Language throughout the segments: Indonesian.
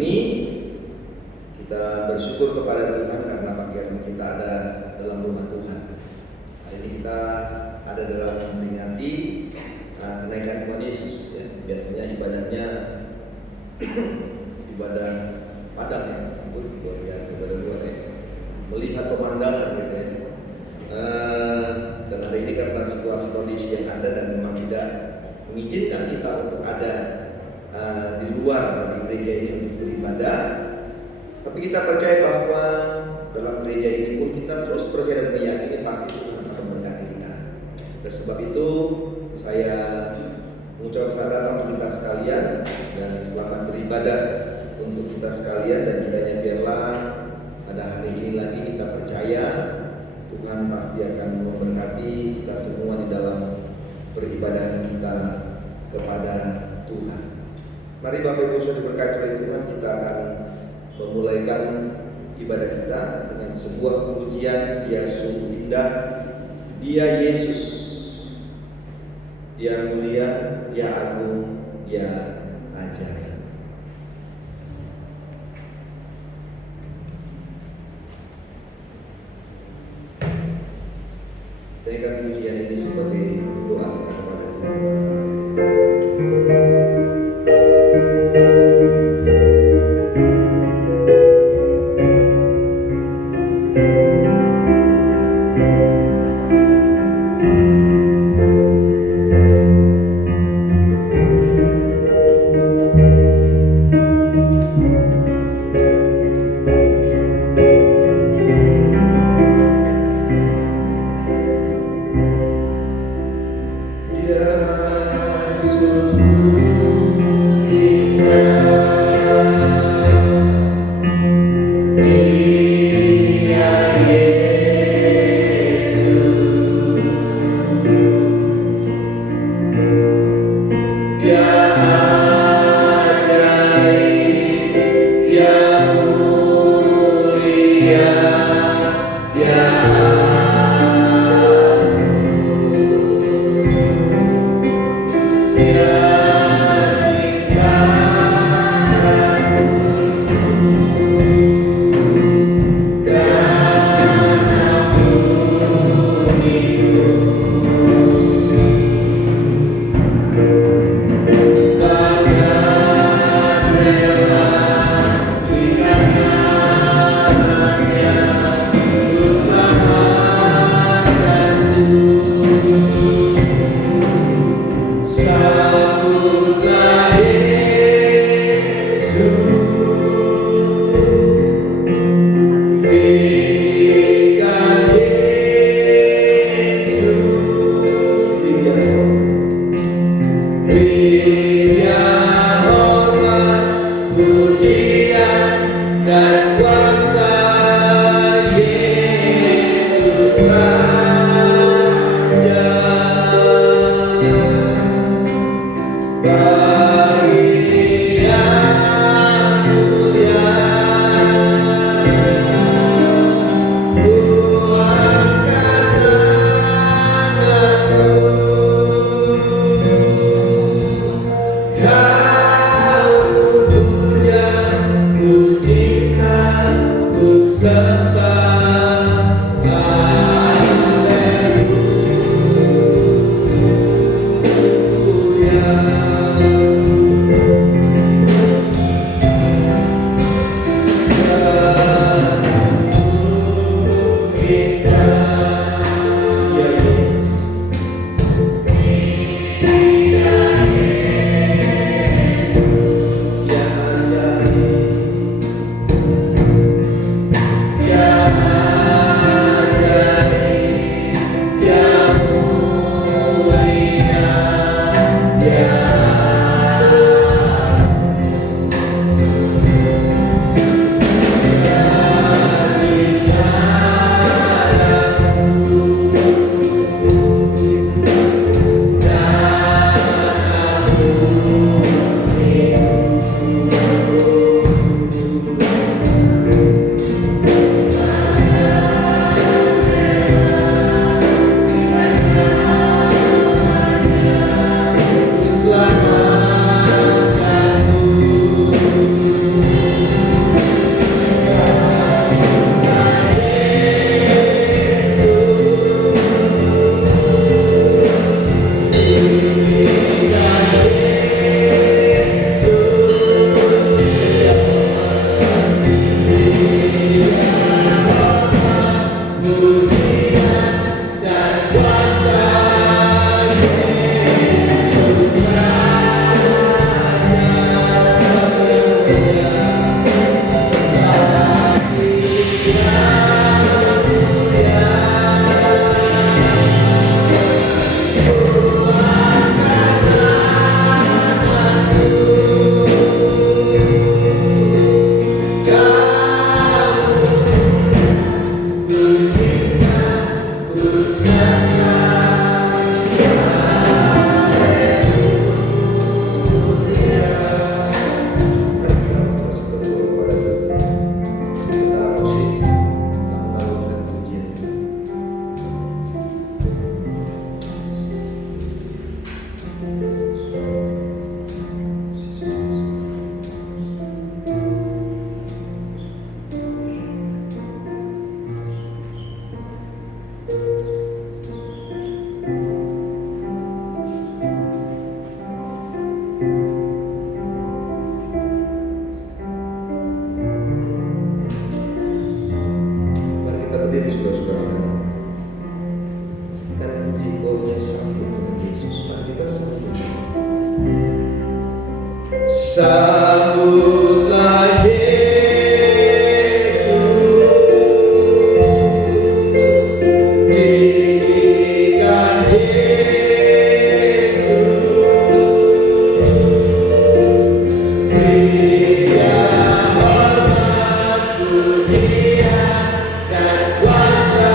ini kita bersyukur kepada Tuhan karena pagi hari ini kita ada dalam rumah Tuhan. Hari ini kita ada dalam memperingati kenaikan Tuhan Yesus. Ya. Biasanya ibadahnya ibadah padang ya, luar biasa, ibadah luar ya. Melihat pemandangan gitu ya. Dan hari ini karena situasi kondisi yang ada dan memang tidak mengizinkan kita untuk ada di luar dari gereja ini untuk beribadah, tapi kita percaya bahwa dalam gereja ini pun kita terus percaya dan meyakini pasti Tuhan akan memberkati kita. Dan sebab itu saya mengucapkan selamat datang untuk kita sekalian dan selamat beribadah untuk kita sekalian, dan kiranya biarlah pada hari ini lagi kita percaya Tuhan pasti akan memberkati kita semua di dalam beribadah kita kepada Tuhan. Mari Bapak Ibu Saudara diberkati oleh Tuhan, kita akan memulaikan ibadah kita dengan sebuah pujian. Dia sungguh indah, Dia Yesus, Dia mulia, Dia agung, Dia ajaib. Jadikan pujian ini sebagai doa kita kepada Tuhan pada pagi. Sambutlah Yesus, tinggikan Yesus, berikan hormat, pujian dan kuasa.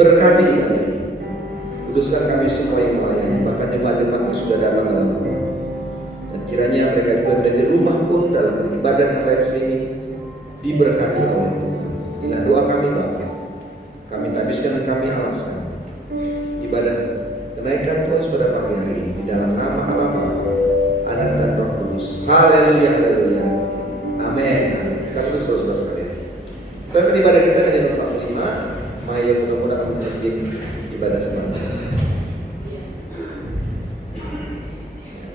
Berkati ibadah ini. Kuduskan kami semua yang melayani, bahkan jemaat-jemaat yang sudah datang dalam rumah. Dan kiranya mereka juga ada di rumah pun dalam beribadah dan live streaming diberkati oleh Tuhan. Inilah doa kami Bapa. Kami tabiskan dan kami alaskan ibadah kenaikan Tuhan pada pagi hari ini di dalam nama Allah Bapa, Anak dan Roh Kudus. Haleluya, haleluya. Amin. Sekarang itu saudara sekalian. Tapi ibadah kita hanya 45. Maya mudah-mudahan memimpin ibadah selanjutnya.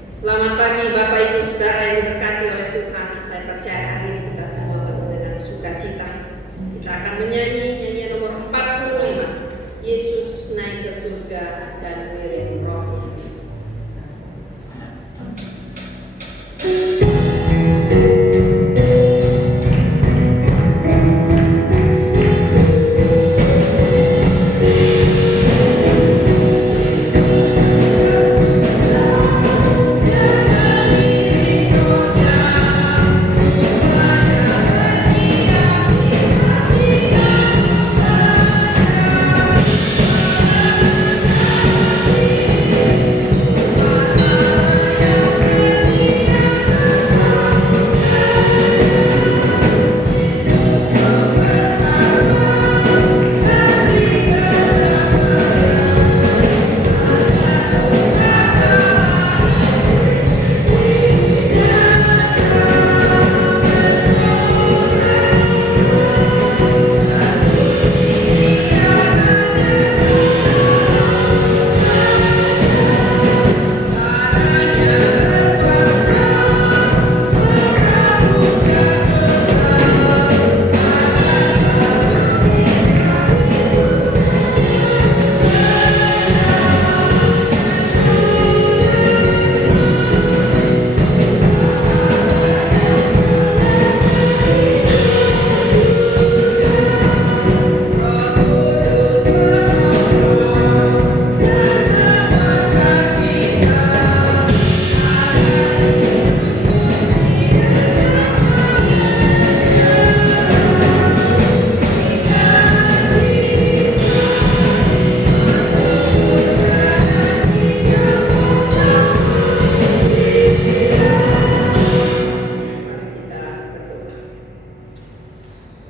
Selamat pagi Bapak Ibu Saudara yang diberkati oleh Tuhan. Saya percaya hari ini kita semua penuh dengan sukacita. Kita akan menyanyi nyanyian nomor 45, Yesus naik ke surga dan mengirim Roh-Nya. Kita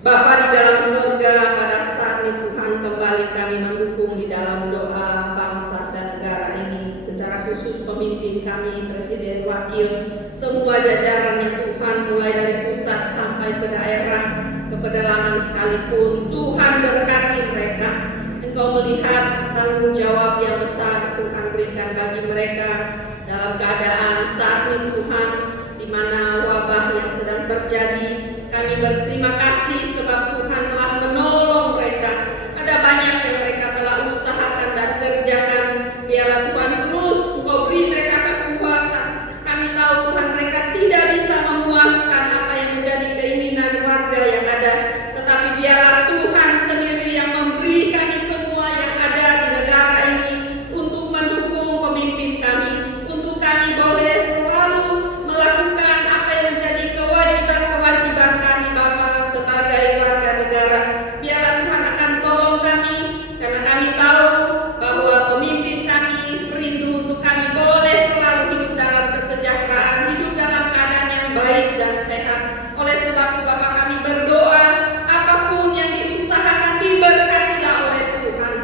Bapa di dalam surga, pada saat ini Tuhan kembali kami mendukung di dalam doa bangsa dan negara ini, secara khusus pemimpin kami, presiden, wakil, semua jajarannya Tuhan, mulai dari pusat sampai ke daerah, ke pedalaman sekalipun. Tuhan berkati mereka. Engkau melihat tanggung jawab yang besar Tuhan berikan bagi mereka dalam keadaan saat ini Tuhan, di mana wabah yang sedang terjadi. Kami berterima kasih sebab Tuhan telah menolong mereka. Ada banyak yang mereka telah usahakan dan kerjakan. Biarlah Tuhan terus Engkau beri mereka kekuatan. Kami tahu Tuhan mereka tidak bisa memuaskan apa yang menjadi keinginan warga yang ada. Tetapi biarlah Tuhan sendiri yang memberi kami semua yang ada di negara ini untuk mendukung pemimpin kami. Untuk kami boleh selalu melakukan apa yang menjadi kewajiban-kewajiban kami Bapa sebagai warga negara. Biarlah Tuhan akan tolong kami, karena kami tahu bahwa pemimpin kami rindu untuk kami boleh selalu hidup dalam kesejahteraan, hidup dalam keadaan yang baik dan sehat. Oleh sebab itu Bapa, kami berdoa apapun yang diusahakan diberkatilah oleh Tuhan.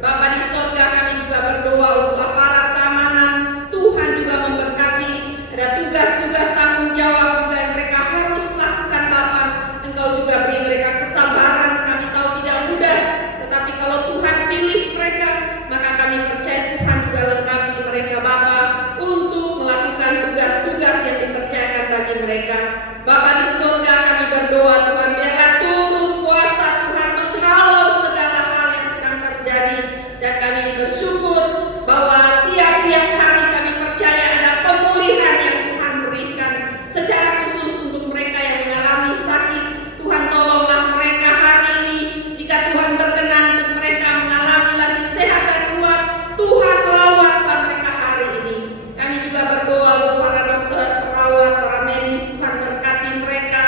Bapa di surga, kami juga berdoa untuk aparat keamanan. Tuhan juga memberkati. Ada tugas-tugas tanggung jawab juga yang mereka harus lakukan Bapa. Engkau juga beri mereka kesabaran. Kami tahu tidak mudah, tetapi kalau Tuhan pilih mereka, maka kami percaya Tuhan juga lengkapi mereka Bapa untuk melakukan tugas-tugas yang dipercayakan bagi mereka. Bapa di surga, kami berdoa Tuhan, biarlah turun kuasa Tuhan menghalau segala hal yang sedang terjadi. Dan kami bersyukur bahwa tiap-tiap hari kami percaya ada pemulihan yang Tuhan berikan. Secara khusus untuk mereka yang mengalami sakit, Tuhan tolonglah mereka hari ini. Jika Tuhan berkenan untuk mereka mengalami lagi sehat dan kuat, Tuhan rawatlah mereka hari ini. Kami juga berdoa untuk para dokter, perawat, para medis. Tuhan berkati mereka.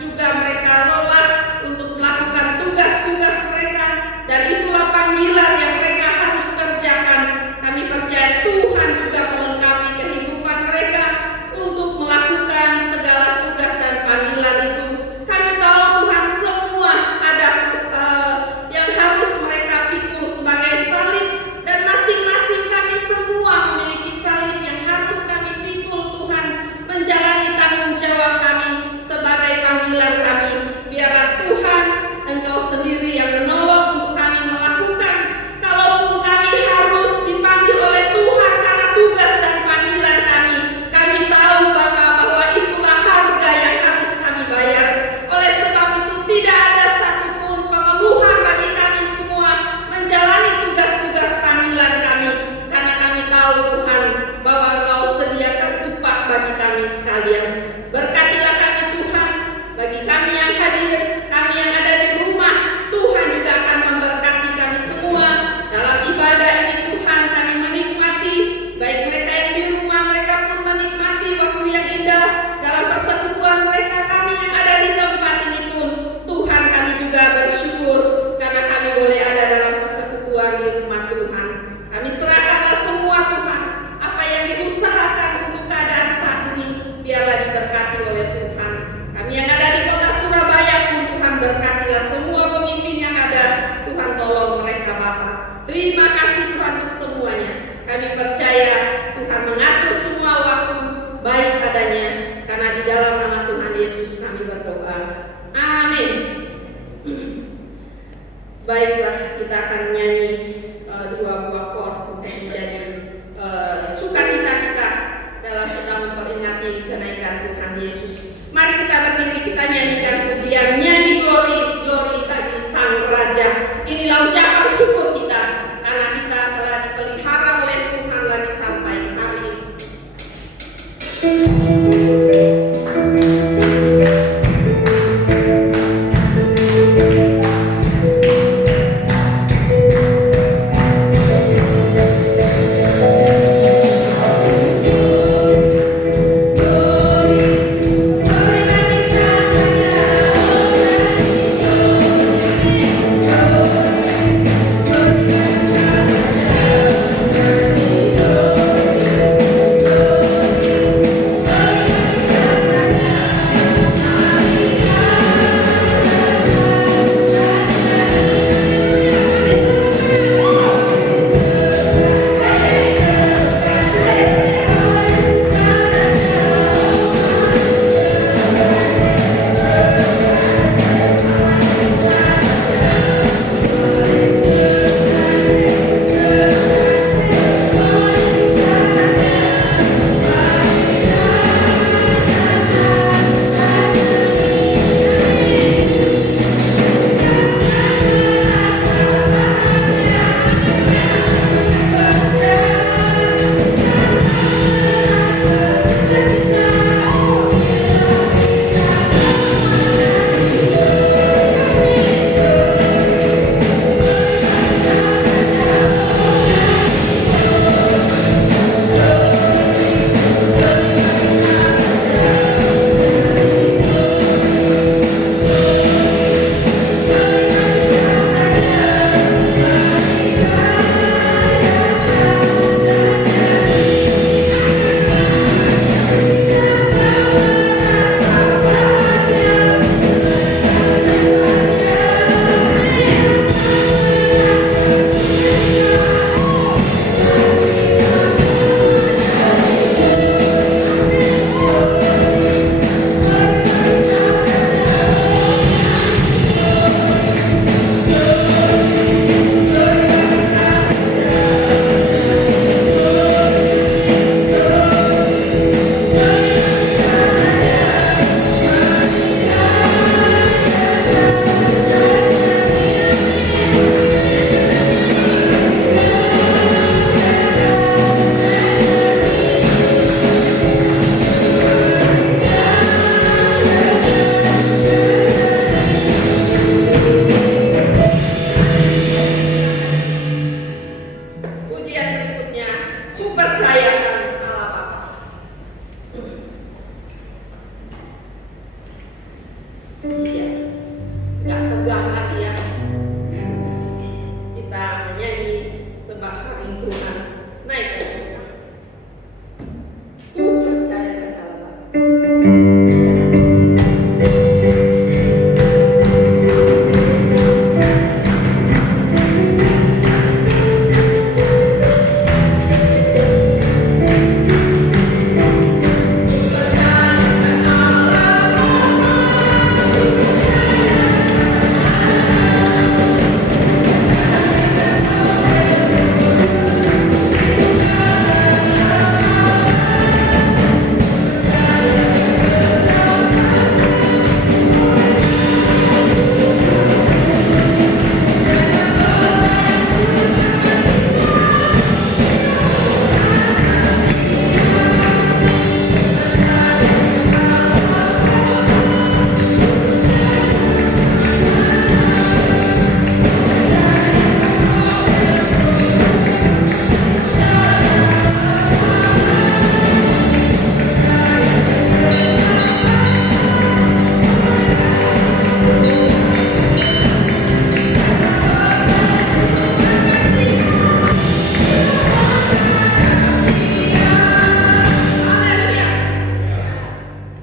Juga mereka lelah untuk melakukan tugas-tugas mereka. Dan itulah panggilan yang mereka harus kerjakan. Kami percaya Tuhan juga melengkapi kehidupan mereka untuk melakukan segala tugas dan panggilan itu. Kami tahu Tuhan semua ada yang harus mereka pikul sebagai salib, dan masing-masing kami semua memiliki salib yang harus kami pikul Tuhan, menjalani tanggung jawab kami sebagai panggilan kami. Biarlah Tuhan Engkau sendiri yang menolong untuk kami melakukan. Kalaupun kami harus dipanggil oleh Tuhan karena tugas dan panggilan kami, kami tahu Bapa bahwa itulah harga yang harus kami bayar. Oleh sebab itu tidak ada satupun pengeluhan bagi kami semua menjalani tugas-tugas panggilan kami, karena kami tahu Tuhan bahwa Engkau sediakan upah bagi kami sekalian. Berkatilah kami Tuhan, bagi kami yang hadir, kami yang ada di rumah, Tuhan juga akan memberkati kami semua dalam ibadah ini. Tuhan, kami menikmati, baik mereka yang di rumah, mereka pun menikmati waktu yang indah dalam persekutuan mereka. Kami yang ada di tempat ini pun, Tuhan, kami juga bersyukur karena kami boleh ada dalam persekutuan di rumah Tuhan. Kami serahkanlah semua Tuhan, apa yang diusahakan untuk keadaan saat ini, biarlah diberkati oleh Tuhan. Kami yang ada di kota Surabaya pun, Tuhan berkatilah semua pemimpin yang ada. Tuhan tolong mereka Bapa. Terima kasih Tuhan untuk semuanya. Kami percaya Tuhan mengatur semua waktu baik adanya, karena di dalam nama Tuhan Yesus kami berdoa. Amin. Baiklah, kita akan menyanyi dua buah chord untuk menjadi sukacita kita dalam kita memperingati kenaikan Tuhan Yesus. Mari kita berdiri, kita nyanyikan pujian, nyanyi glory, glory bagi Sang Raja. Inilah ucapan syukur kita, karena kita telah dipelihara oleh Tuhan lagi sampai hari ini. tegang lagi ya. Kita menyanyi sebab hari Tuhan naik ke surga. Ku percaya pada Allah.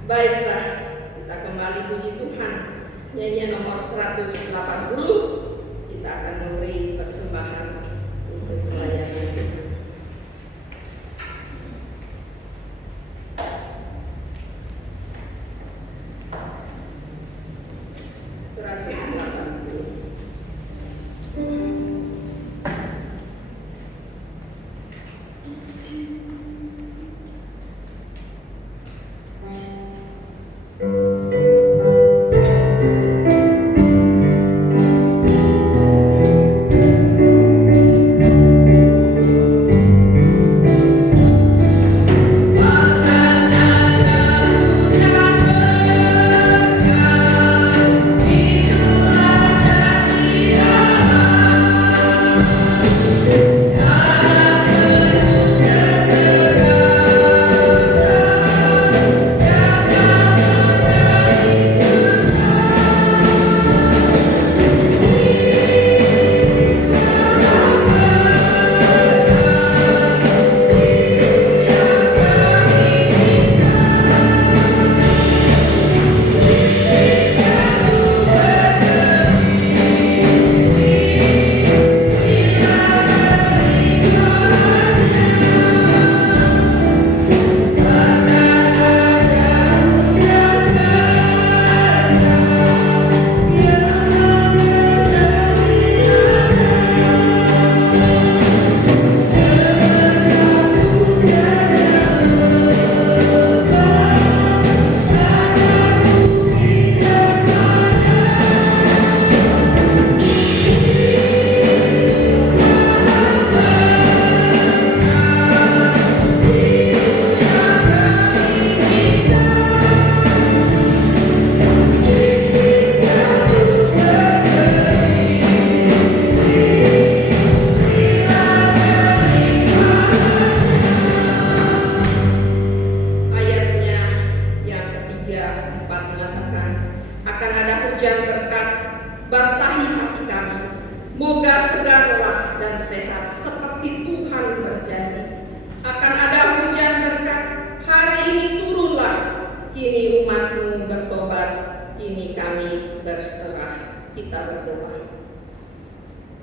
Baiklah, kita kembali puji Tuhan. Nyanyian nomor 180. Kita akan memberi persembahan untuk pelayanan Tuhan.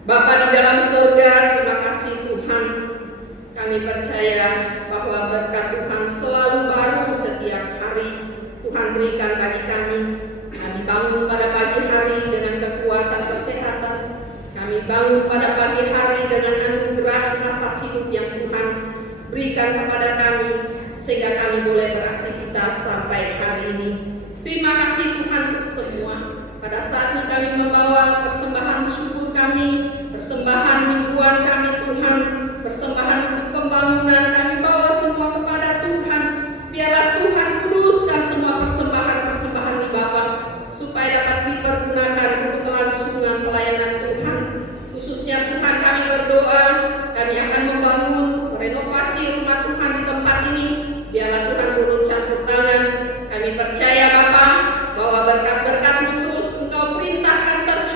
Bapa di dalam surga, terima kasih Tuhan. Kami percaya bahwa berkat Tuhan selalu baru setiap hari Tuhan berikan bagi kami. Kami bangun pada pagi hari dengan kekuatan kesehatan. Kami bangun pada pagi hari dengan anugerah nafas hidup yang Tuhan berikan kepada kami, sehingga kami boleh beraktivitas sampai hari ini. Terima kasih Tuhan untuk semua. Pada saat ini kami membawa persembahan syukur kami, persembahan mingguan kami Tuhan, persembahan untuk pembangunan kami bawa semua kepada Tuhan. Biarlah Tuhan kuduskan semua persembahan-persembahan di Bapa, supaya dapat dipergunakan untuk kelangsungan pelayanan Tuhan. Khususnya Tuhan kami berdoa, kami akan membangun, renovasi rumah Tuhan di tempat ini. Biarlah Tuhan turut campur tangan. Kami percaya Bapa bahwa berkat-berkat-Mu terus Engkau perintahkan tercurah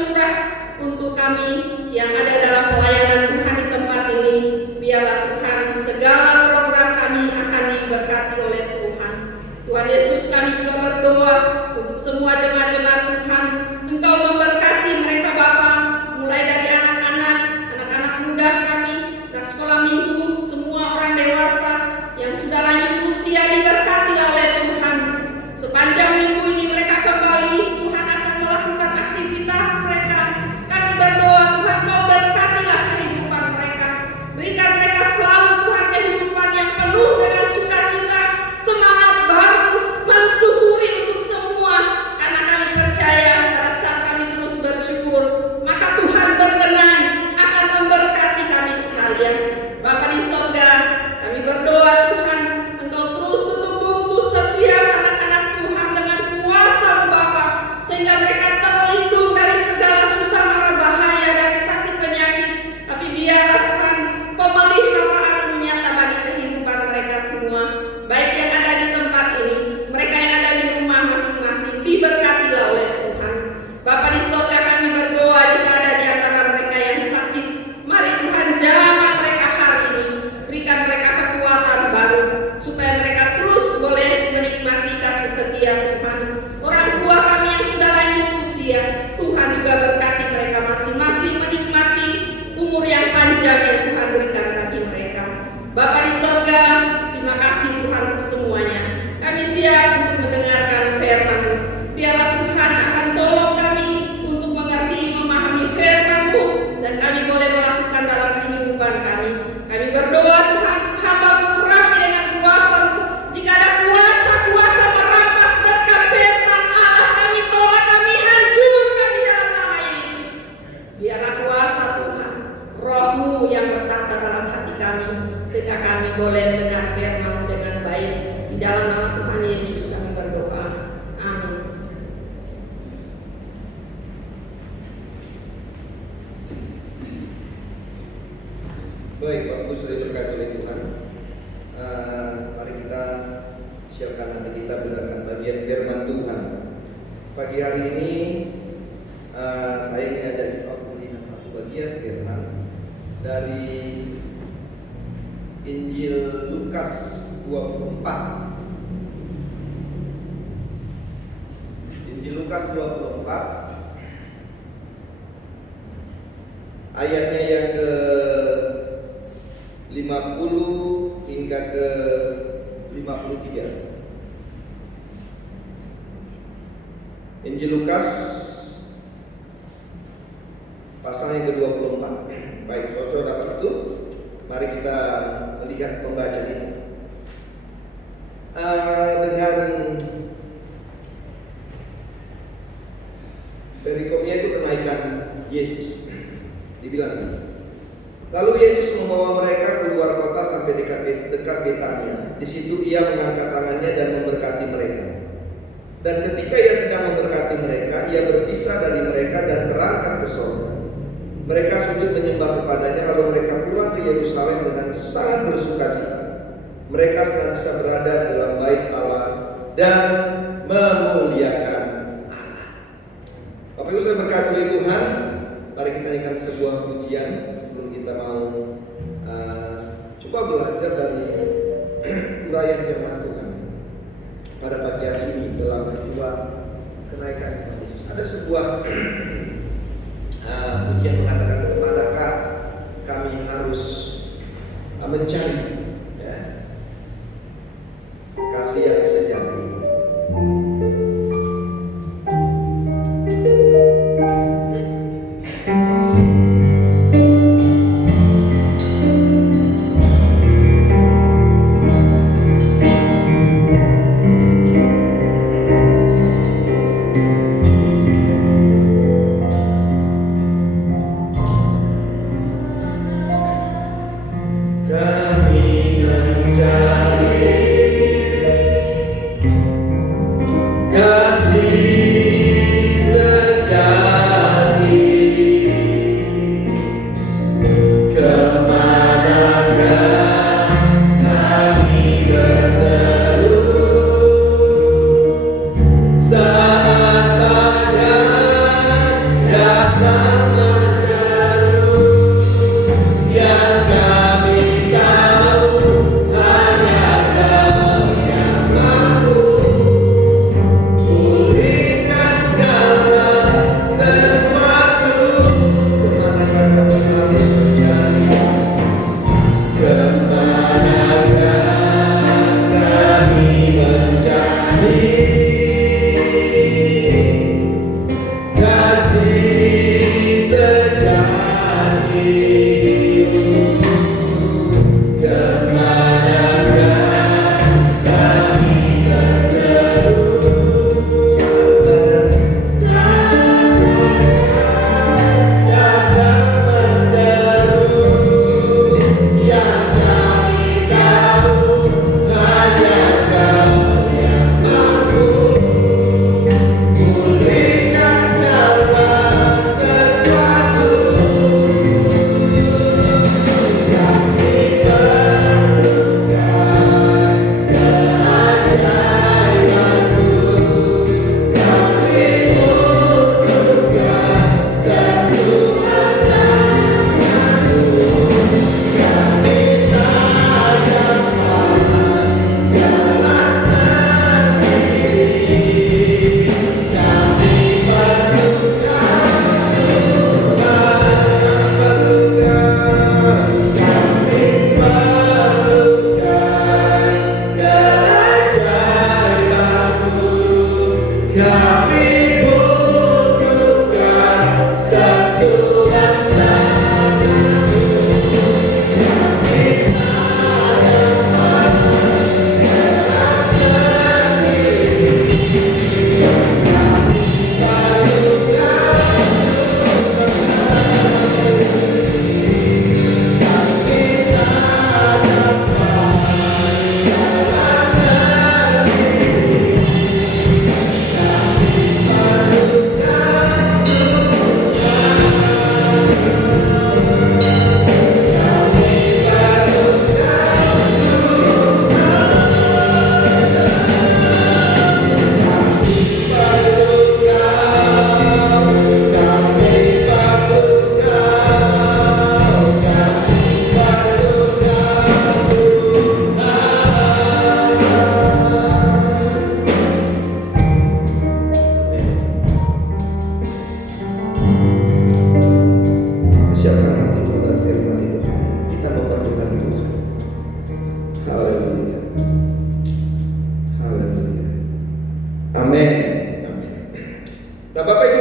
Baik, waktu sudah diberkati oleh Tuhan. Mari kita siapkan hati kita mendengarkan bagian firman Tuhan. Pagi hari ini saya ingin ajak kita melihat satu bagian firman dari Injil Lukas 24. Injil Lukas 24 ayatnya yang ke 50 hingga ke 53. Injil Lukas pasal yang ke-24. Baik, saudara dapat itu? Mari kita melihat membaca ini. Dengan perikopnya itu kenaikan Yesus. Dibilang, lalu Yesus membawa mereka keluar kota sampai dekat Betania. Di situ ia mengangkat tangannya dan memberkati mereka. Dan ketika ia sedang memberkati mereka, ia berpisah dari mereka dan terangkat ke surga. Mereka sujud menyembah kepadanya, lalu mereka pulang ke Yerusalem dengan sangat bersukacita. Mereka senantiasa berada dalam bait Allah dan memuliakan Allah. Bapak Ibu saya berkati oleh Tuhan. Mari kita nyanyikan sebuah pujian sebelum kita mau coba belajar dari uraian firman Tuhan pada pagi hari ini dalam peristiwa kenaikan Tuhan Yesus. Ada sebuah pujian mengatakan, kemanakah kami harus mencari kasih yang sejati.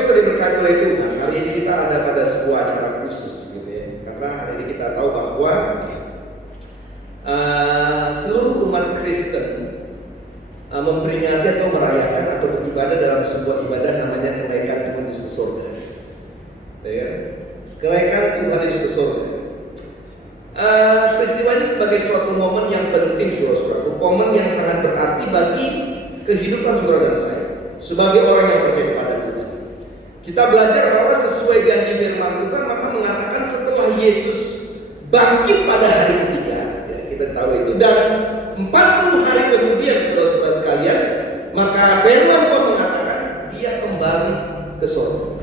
pemirsa diberkati oleh Tuhan, hari ini kita ada pada sebuah acara khusus gitu ya. Karena hari ini kita tahu bahwa seluruh umat Kristen memperingati atau merayakan atau beribadah dalam sebuah ibadah namanya kenaikan Tuhan Yesus ke surga. Ya, kenaikan Tuhan Yesus ke surga. Peristiwa ini sebagai suatu momen yang penting, saudara-saudara, momen yang sangat berarti bagi kehidupan saudara dan saya sebagai orang yang percaya kepada Tuhan. Kita belajar bahwa sesuai janji firman Tuhan, maka mengatakan setelah Yesus bangkit pada hari ketiga, ya, kita tahu itu, dan 40 hari kemudian saudara-saudara sekalian, maka firman Tuhan mengatakan dia kembali ke surga,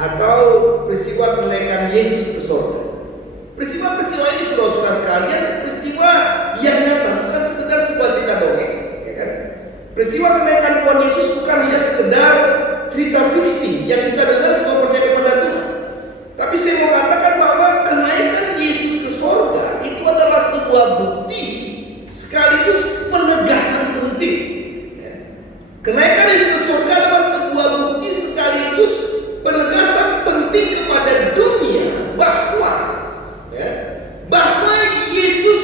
atau peristiwa kenaikan Yesus ke surga. Peristiwa-peristiwa ini saudara-saudara sekalian, peristiwa yang nyata, bukan sekedar sebuah cerita dongeng, ya kan? Peristiwa kenaikan Tuhan Yesus bukan hanya sekedar cerita fiksi yang kita dengar semua percaya kepada Tuhan. Tapi saya mau katakan bahwa kenaikan Yesus ke surga itu adalah sebuah bukti sekaligus penegasan penting. Ya. Kenaikan Yesus ke surga adalah sebuah bukti sekaligus penegasan penting kepada dunia bahwa Yesus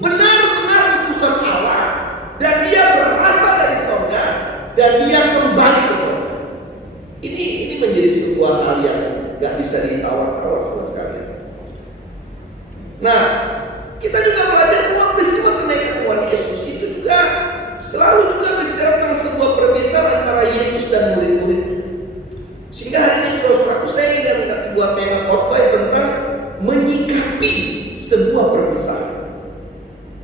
benar-benar utusan Allah dan dia berasal dari surga dan dia kembali ke surga. Ini menjadi sebuah hal yang gak bisa ditawar-tawar sekalian. Nah, kita juga belajar bahwa peristiwa kenaikan Tuhan Yesus itu juga selalu juga bicara tentang sebuah perpisahan antara Yesus dan murid-muridnya. Sehingga hari ini saudara-saudaraku, saya ingin mengangkat sebuah tema khotbah tentang menyikapi sebuah perpisahan.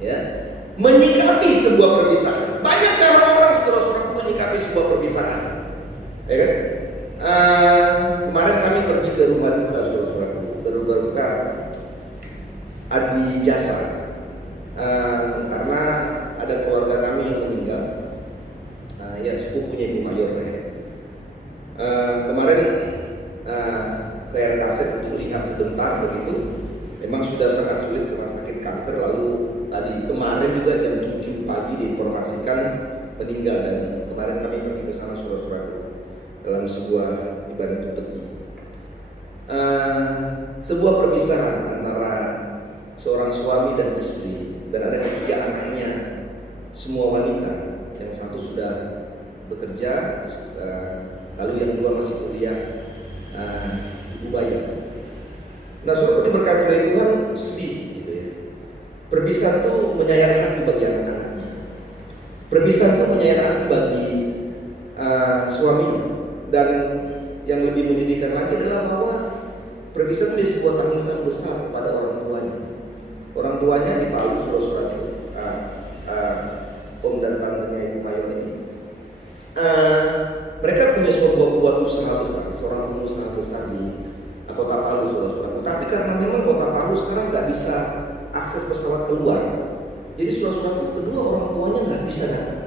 Ya, menyikapi sebuah perpisahan. Banyak cara orang saudara-saudaraku menyikapi sebuah perpisahan. Ya kan? Kemarin kami pergi ke rumah duka saudara-saudaraku, ke rumah duka Adi Jasa, karena ada keluarga kami yang meninggal, ya sepupunya Ibu Mayor ya. Kemarin ke Kaset untuk lihat sebentar begitu, memang sudah sangat sulit karena sakit kanker. Lalu tadi kemarin juga jam 7 pagi diinformasikan meninggal, dan kemarin kami pergi ke sana saudara-saudaraku dalam sebuah ibadah peti. Sebuah perpisahan antara seorang suami dan istri, dan ada ketiga anaknya, semua wanita. Yang satu sudah bekerja, lalu yang dua masih kuliah, Ibu Bayi. Nah, saudara diberkati oleh Tuhan, sedih gitu ya. Perpisahan itu menyayat hati bagi anak-anaknya. Perpisahan itu menyayat hati bagi suaminya. Dan yang lebih menyedihkan lagi adalah bahwa perpisahan menjadi sebuah tangisan besar kepada orang tuanya. Orang tuanya di Palu, saudara-saudara, om dan tantenya Ibu Mayon ini. Mereka punya sebuah usaha besar, seorang pengusaha besar di kota Palu, saudara-saudara. Tapi karena memang kota Palu sekarang nggak bisa akses pesawat keluar, jadi saudara-saudara, kedua orang tuanya nggak bisa datang,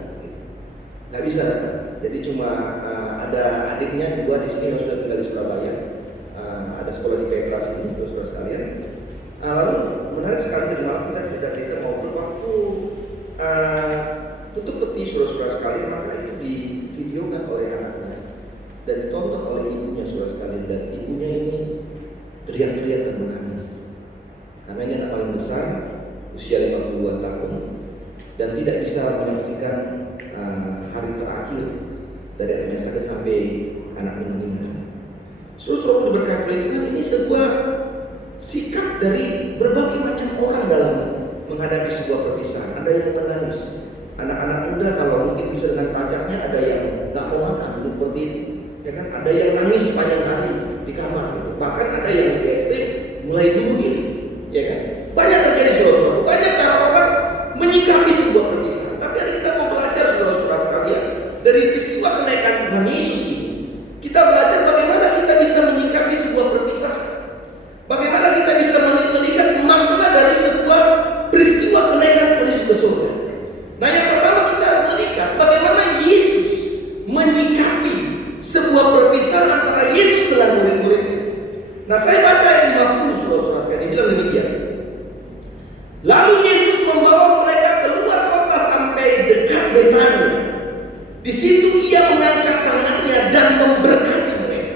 nggak bisa datang. Jadi cuma ada adiknya dua di sini yang sudah tinggal di Surabaya, ada sekolah di Petra sini, saudara sekalian. Lalu menarik sekali tadi malam kita cerita-cerita ngobrol waktu tutup peti, saudara-saudara sekalian, maka itu divideokan oleh anaknya dan ditonton oleh ibunya, saudara sekalian, dan ibunya ini teriak-teriak dan menangis karena ini anak paling besar, usia 52 tahun, dan tidak bisa menyaksikan hari terakhir dari anaknya sampai anaknya meninggal. Saudara diberkati oleh Tuhan, ini sebuah sikap dari berbagai macam orang dalam menghadapi sebuah perpisahan. Ada yang menangis, anak-anak muda kalau mungkin bisa dengan pacarnya, ada yang nggak mau makan seperti ini, ya kan? Ada yang nangis sepanjang hari di kamar gitu. Bahkan ada yang mulai bunuh diri, ya kan? Banyak terjadi, saudara-saudara. Banyak cara orang menyikapi sebuah perpisahan. Tapi hari kita mau belajar, saudara-saudara sekalian, dari peristiwa kenaikan Tuhan Yesus ini, kita belajar bagaimana kita bisa menyikapi sebuah perpisahan. Bagaimana kita bisa melihat makna dari sebuah peristiwa kenaikan Tuhan Yesus ke surga. Nah, yang pertama kita melihat bagaimana Yesus menyikapi sebuah perpisahan antara Yesus dengan murid-muridnya. Nah, saya baca ayat 50, saudara-saudara sekalian, bilang demikian. Lalu Yesus membawa mereka keluar kota sampai dekat Betania. Di situ ia mengangkat tangannya dan memberkati mereka.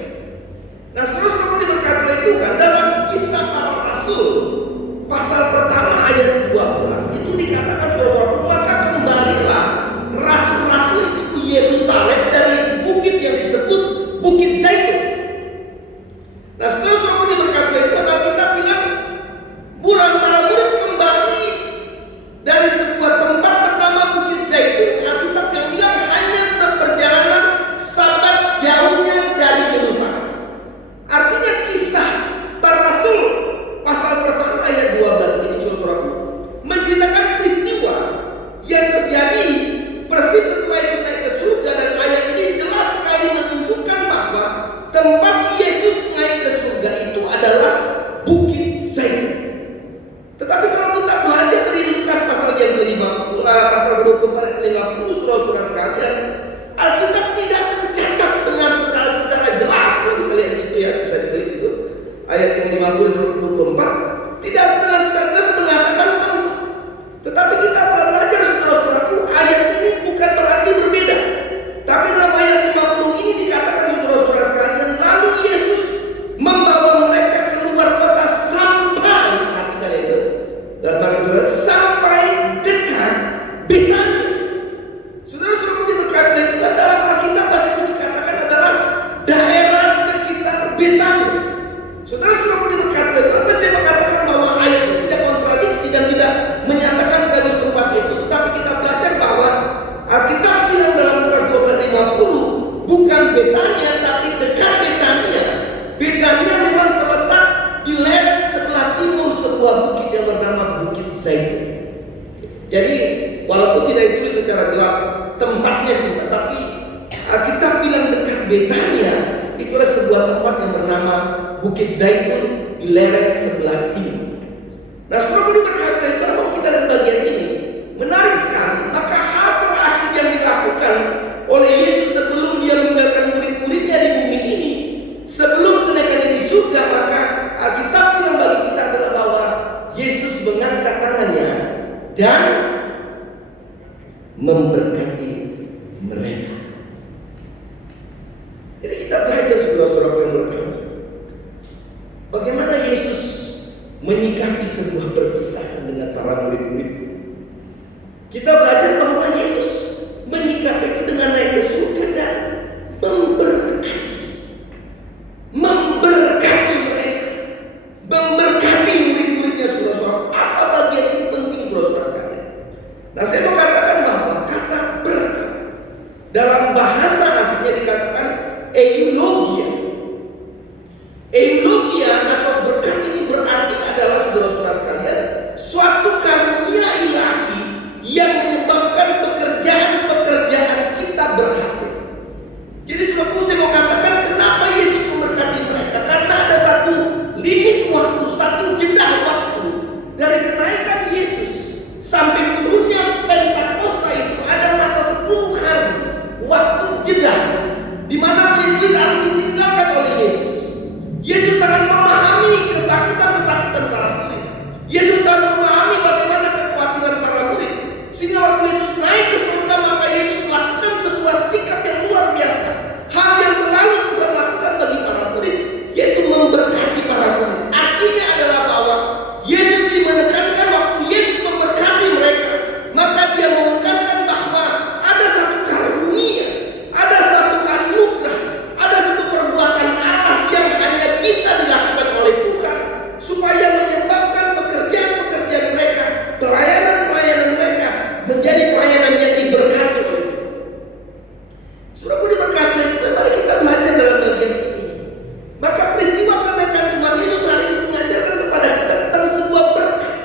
Betania. Saudara-saudara diberkati, kenapa saya mengatakan bahwa ayat itu tidak kontradiksi dan tidak menyatakan sekaligus tempat itu, tetapi kita belajar bahwa Alkitab bilang dalam Lukas 12:50 bukan Betania tapi dekat Betania. Betania memang terletak di lereng sebelah timur sebuah bukit yang bernama Bukit Zaitun. Jadi walaupun tidak ditulis secara jelas tempatnya, tetapi Alkitab bilang dekat Betania. Itu adalah sebuah tempat yang bernama Bukit Zaitun di lereng sebelah timur. Nah, saudara diberkati, kalau kita lihat bagian ini menarik sekali. Maka hal terakhir yang dilakukan oleh Yesus sebelum dia meninggalkan murid-muridnya di bumi ini, sebelum kenaikannya di surga, maka Alkitab bilang bagi kita adalah bahwa Yesus mengangkat tangannya dan memberkati mereka. Jadi kita belajar saudara-saudara yang berkata, bagaimana Yesus menyikapi sebuah perpisahan dengan para murid-murid. Kita belajar bahwa Yesus menyikapi itu dengan naik ke surga dan memberkati mereka, memberkati murid-muridnya saudara-saudara. Apa bagian ini penting saudara-saudara sekalian? Nah, saya mau katakan bahwa kata berkat dalam bahasa aslinya dikatakan eulogia. Eulogia atau berkat ini berarti adalah saudara-saudara sekalian suatu karunia ilahi yang menyebabkan pekerjaan-pekerjaan kita berhasil. Jadi saudara, saya mau katakan kenapa Yesus memberkati mereka, karena ada satu limit waktu, satu jeda waktu dari kenaikan Yesus sampai turunnya Pentakosta itu ada masa 10 hari waktu jeda di mana murid-murid harus ditinggalkan oleh Yesus. Yesus sangat memahami ketakutan para murid. Yesus sangat memahami bagaimana kekhawatiran para murid. Sehingga waktu Yesus naik ke surga, maka Yesus melakukan sebuah sikap yang luar biasa. Hal yang selalu Tuhan lakukan bagi para murid, yaitu memberkati para murid. Artinya adalah bahwa Yesus menekankan waktu Yesus memberkati mereka, maka dia menekankan bahwa ada satu karunia, ada satu anugerah, ada satu perbuatan Allah yang hanya bisa dilakukan oleh Tuhan supaya menyebabkan pekerjaan-pekerjaan mereka, pelayanan-pelayanan mereka menjadi pelayanan yang diberkati oleh Tuhan. Saudara diberkati oleh Tuhan, mari kita belajar dalam bagian ini. Maka peristiwa kenaikan Tuhan Yesus hari ini mengajarkan kepada kita tentang sebuah berkat.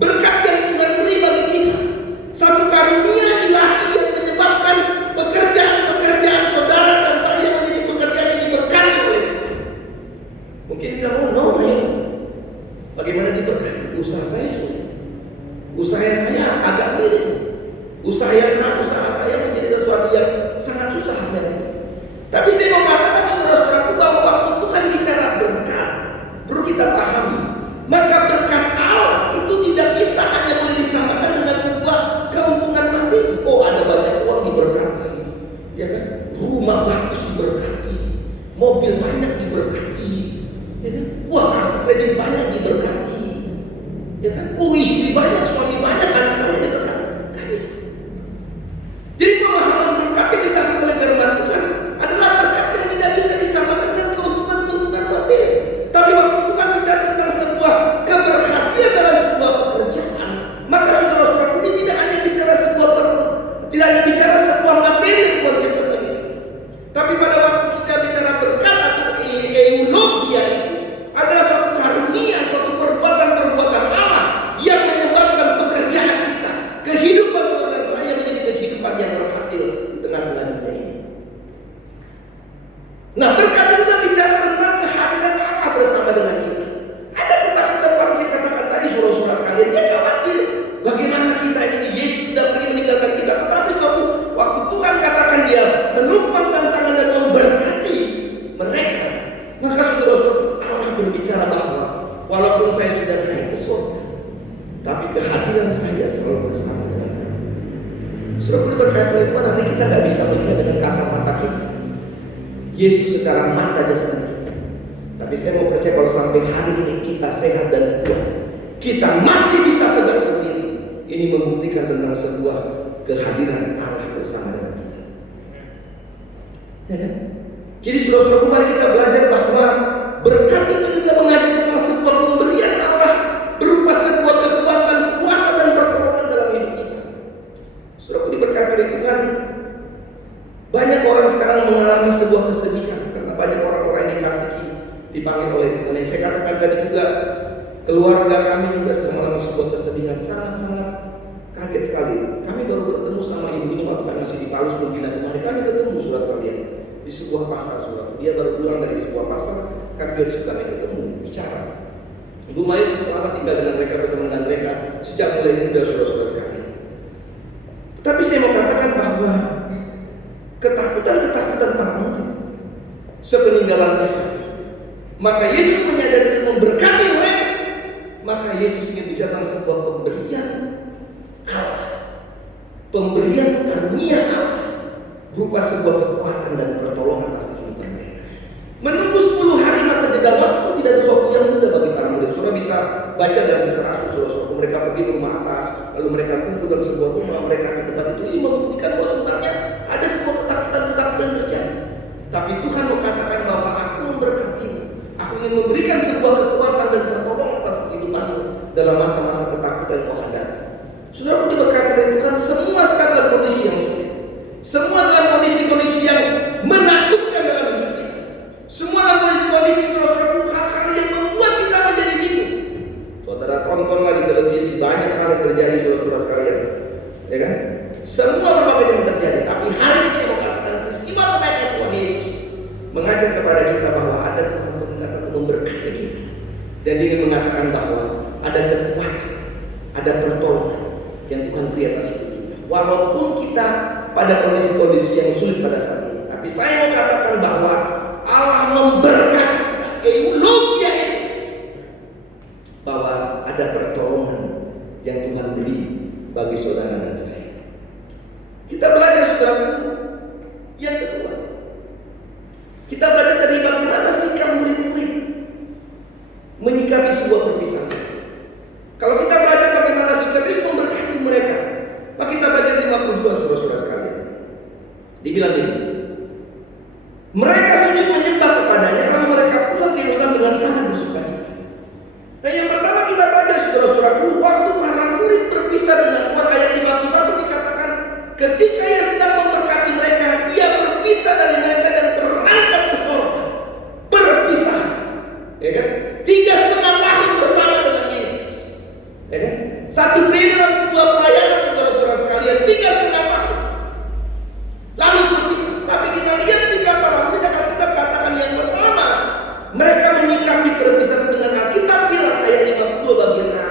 Berkat yang Tuhan beri bagi kita. Satu karunia ilahi yang menyebabkan pekerjaan-pekerjaan saudara dan saya menjadi pekerjaan yang diberkati oleh Tuhan. Mungkin bilang, oh no, ya. Bagaimana diberkati? Usaha saya sulit. Usaha saya agak miring. Usaha saya menjadi sesuatu yang sangat susah. Tapi saya mau katakan saudara-saudaraku bahwa waktu Tuhan bicara berkat, perlu kita pahami. Maka berkat Allah itu tidak bisa hanya boleh disamakan dengan sebuah keuntungan materi. Oh, ada banyak uang diberkati, ya kan? Rumah bagus diberkati, mobil banyak diberkati, ya kan? Wah, kartu kredit banyak diberkati, ya kan? Oh, istri banyak, suami banyak, anak banyak diberkati. Gak bisa. Jadi pemahaman berkat yang disamakan oleh firman Tuhan adalah berkat yang tidak bisa disamakan dengan keuntungan-keuntungan materi. Tapi waktu Tuhan bicara tentang sebuah keberhasilan dalam sebuah pekerjaan, maka saudara-saudaraku ini tidak hanya bicara sebuah materi yang konsepnya begitu. Tapi pada waktu kita bicara berkat atau eulogia itu adalah suatu karunia, suatu perbuatan-perbuatan Allah yang menyebabkan pekerjaan kita, kehidupan saudara dan saya menjadi kehidupan yang berhasil di tengah-tengah dunia ini. Nah, berkat itu kan bicara tentang kehadiran Allah bersama dengan kita. Ada ketakutan Pak saya katakan tadi saudara-saudara sekalian, dia khawatir bagaimana kita ini, Yesus sudah pergi meninggalkan kita. Tetapi waktu Tuhan katakan dia menumpangkan tangan dan memberkati mereka, maka saudara-saudara Allah berbicara bahwa walaupun saya sudah naik ke surga, tapi kehadiran saya selalu bersama dengan kamu. Saudara berkata itu nanti kita nggak bisa melihat dengan kasat mata kita Yesus secara mata jasmani kita. Tapi saya mau percaya kalau sampai hari ini kita sehat dan kuat, kita masih bisa tegak berdiri. Ini membuktikan tentang sebuah kehadiran Allah bersama dengan kita. Ya kan? Jadi saudara-saudara, mari kita belajar bahwa berkat itu juga mengajar tentang sebuah pemberian Allah berupa sebuah kekuatan, kuasa dan pertolongan dalam hidup kita. Saudara, diberkati oleh Tuhan. Banyak orang sekarang mengalami sebuah kesedihan karena banyak orang-orang yang dipanggil oleh Tuhan. Yang saya katakan tadi juga, keluarga kami juga sedang mengalami sebuah kesedihan. Sangat-sangat kaget sekali. Kami baru bertemu sama ibu ini waktu kami masih di Paulus belum pindah kemari. Kami bertemu saudara sekalian di sebuah pasar, saudara. Dia baru pulang dari sebuah pasar. Kami dari situ kami ketemu bicara. Ibu Maya cukup lama tinggal dengan mereka, bersama dengan mereka sejak mulai muda, saudara-saudara sekalian. Tetapi saya mau katakan bahwa ketakutan para murid sepeninggalan Tuhan, maka Yesus menyadari memberkati mereka. Maka Yesus ingin bicara tentang sebuah pemberian Allah, pemberian karunia Allah berupa sebuah kekuatan dan pertolongan atas kehidupan mereka. Menunggu 10 hari masa jeda waktu tidak sesuatu yang mudah bagi para murid. Saudara bisa baca dalam Kisah Rasul, saudara, mereka pergi ke rumah atas, lalu mereka kumpul dalam sebuah rumah, mereka di tempat itu. Ini membuktikan bahwa sebenarnya ada sebuah ketakutan terjadi. Tapi Tuhan mengatakan bahwa aku memberkatimu, aku ingin memberikan sebuah kekuatan dan pertolongan atas kehidupanmu dalam masa-masa ketakutan yang kau hadapi. Saudara, aku diberkati oleh Tuhan. Semua sekarang dalam kondisi yang sulit, semua dalam kondisi-kondisi yang menakutkan dalam hidup kita, semua dalam kondisi-kondisi hal-hal yang membuat kita menjadi bingung. Saudara tontonlah di televisi, banyak hal yang terjadi, saudara sekalian, ya kan? Semua berbagai yang terjadi. Tapi hari ini saya mengatakan peristiwa kenaikan Tuhan Yesus mengajar kepada kita bahwa ada Tuhan yang memberkati kita, dan dia ingin mengatakan bahwa ada kekuatan, ada pertolongan yang Tuhan beri atas hidup kita. Walaupun kita pada kondisi-kondisi yang sulit pada saat ini, tapi saya mau katakan bahwa Allah memberkati kita, eulogia itu, bahwa ada pertolongan yang Tuhan beri bagi saudara dan saya. Kita belajar, saudaraku, yang kedua, kita belajar dari bagaimana sikap murid-murid menyikapi sebuah perpisahan. Kalau kita belajar bagaimana sikap Yesus memberkati mereka, maka kita belajar 52, saudara-saudara sekalian. Dibilang ini, mereka sujud menyembah kepadanya, lalu mereka pulang ke Yerusalem dengan sangat bersukacita. Nah, yang pertama kita belajar, saudara-saudaraku, waktu para murid berpisah dengan Tuhan, ayat 51 dikatakan, ketika ia sedang memberkati mereka, ia berpisah dari mereka dan terangkat ke surga. Berpisah, ya kan? 3,5 tahun bersama dengan Yesus, ya kan? Satu periode dalam sebuah pelayanan, saudara-saudara sekalian, 3,5 tahun lalu berpisah. Tapi kita lihat sikap para murid, akan kita katakan yang pertama, mereka menyikapi perpisahan dengan Alkitab bilang ayat 52 bagian A,